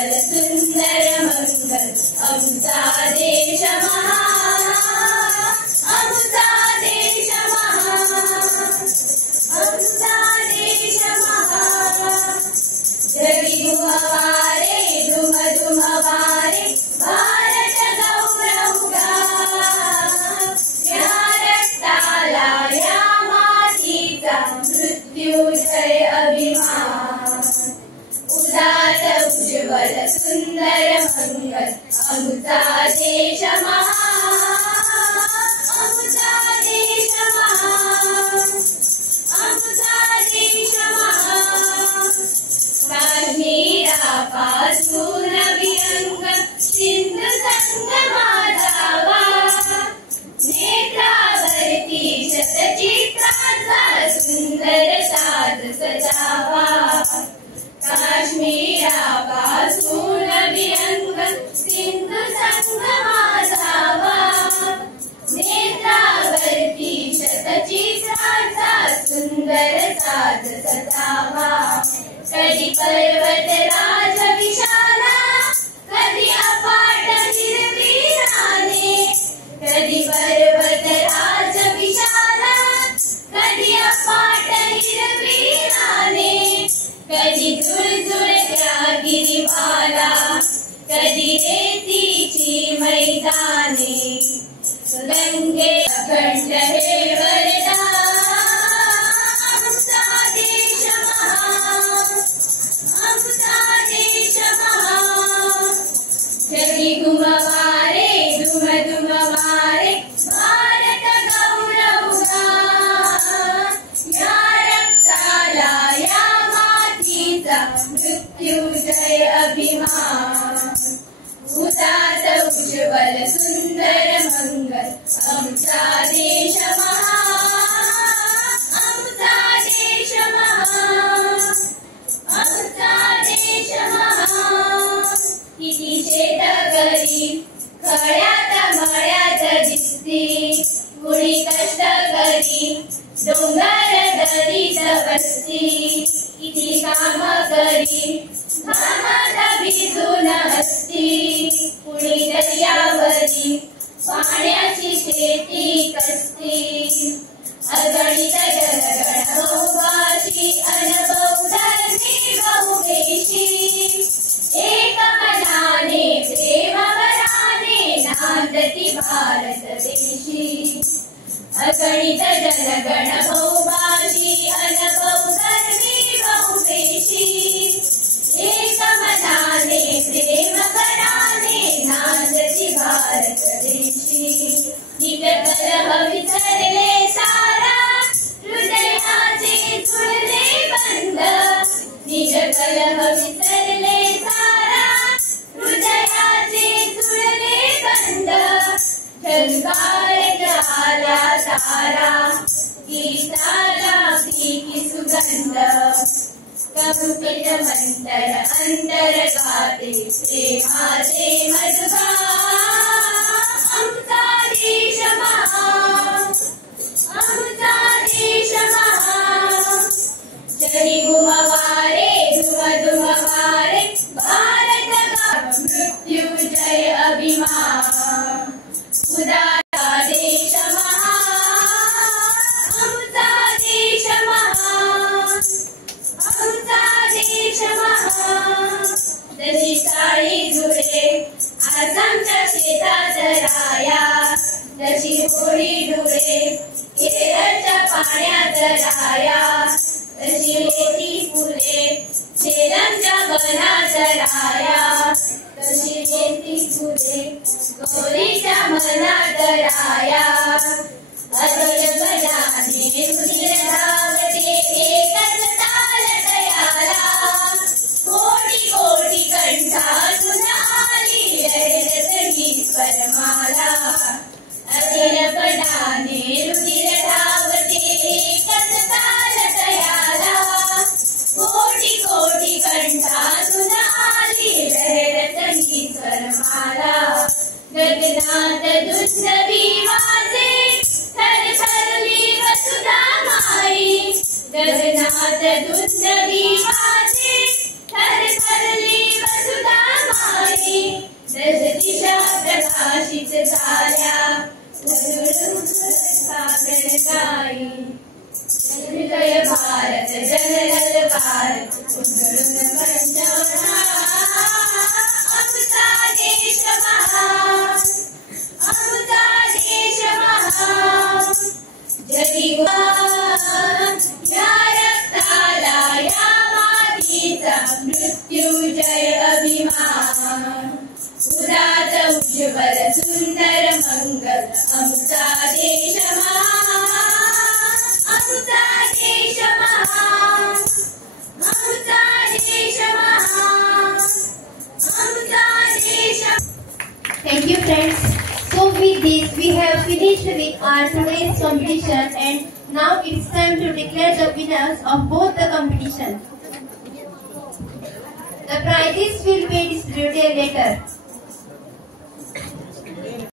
उज्ज्वल सुंदर मंगल आमचा देश महान, आमचा देश महान, आमचा देश महान। जगी घुमवारे धुम धुम वारे भारत गौरवगा, या रक्ताला या मातीचा मृत्युजय अभिमान। उदात उज्ज्वल सुंदर मंगल आमचा देश महान, आमचा देश महान, आमचा देश महान। काश्मीरापासून विहंग सिंधू संगमाजावा, नेत्रावरती शतचित्राचा सुंदर साज सजावा। काश्मीरापासून विहंग सिंधू संगमाजावा, नेत्रावरती शतचित्राचा सुंदर साज सजावा। कधी पर्वतराज विशाला, कधी अफाट हिरवी राने, कधी पर्वतराज विशाला, कधी अफाट हिरवी राने, कधी झुळझुळत्या गिरिमाला, कधी रेतीची मैदाने। गंगे अखंड हे वरदान, आमचा देश महान, आमचा देश महान। जगी घुमवारे धुम धुम वारे भारत गौरवगा, या रक्ताला या मातीचा मृत्युजय अभिमान। उदात उज्ज्वल सुंदर मंगल आमचा देश महान, आमचा देश महान, आमचा देश महान। किती शेतकरी खळ्यात मळ्यात दिसती, कुणी कष्टकरी डोंगर दरीत बसती। किती काम करी घामात भिजून हसती, कुणी दर्यावरी पाण्याची शेती कसती। अगणित जनगण बहुभाषी अनबहुधर्मी बहुवेशी, एक मनाने प्रेमभराने नांदती भारत देशी। अगणित जनगण बहुभाषी अनबहुधर्मी बहुवेशी, एक मनाने प्रेमभराने नांदती भारत देशी। निज कलह विसरले सारा, हृदयाचे जुळले बंध, निज कलह विसरले सारा, हृदयाचे जुळले बंध। झंकार आला तारा, गीताला प्रीती सुगंध, कमुपित मंतर अंतर गाते प्रेमाचे मधुगान। आमचा देश महान, आमचा देश महान। जगी घुमवारे धुम धुम वारे भारत मृत्युजय अभिमान। उदात देश महान, आमचा देश महान, आमचा देश महान। जशी साळी झुळे आसामच्या शेतात राया, जशी होळी डुळे केरळच्या पाण्यात राया, तशी मोठी फुले सेलमच्या वनात राया, तशी मोठी फुले गौरीच्या मनात राया। अतुल गजाने रुधिर धावते एकच ताल तयाला, कोटी कोटी कंठातून आली लहरत ही स्वरमाला। अतुल गजाने रुधिर धावते एकच ताल तयाला, कोटी कोटी कंठातून आली लहरत ही स्वरमाला। गगनात दुसरी वाजे थरथरली वसुधा माई, गगनात दुसरी वाजे थरथरली वसुधा बीच झाल्या सागर गाई जय भारत जनरल भारत उजळून वंदना आमचा देश महान आमचा देश महान जय या रक्ताला या मातीचा मृत्युंजय अभिमान उदात उज्ज्वल सुंदर मंगल आमचा देश महान आमचा देश महान आमचा देश महान आमचा देश. Thank you, friends. So with this we have finished with our today's competition, and now it's time to declare the winners of both the competitions. The prizes will be distributed later.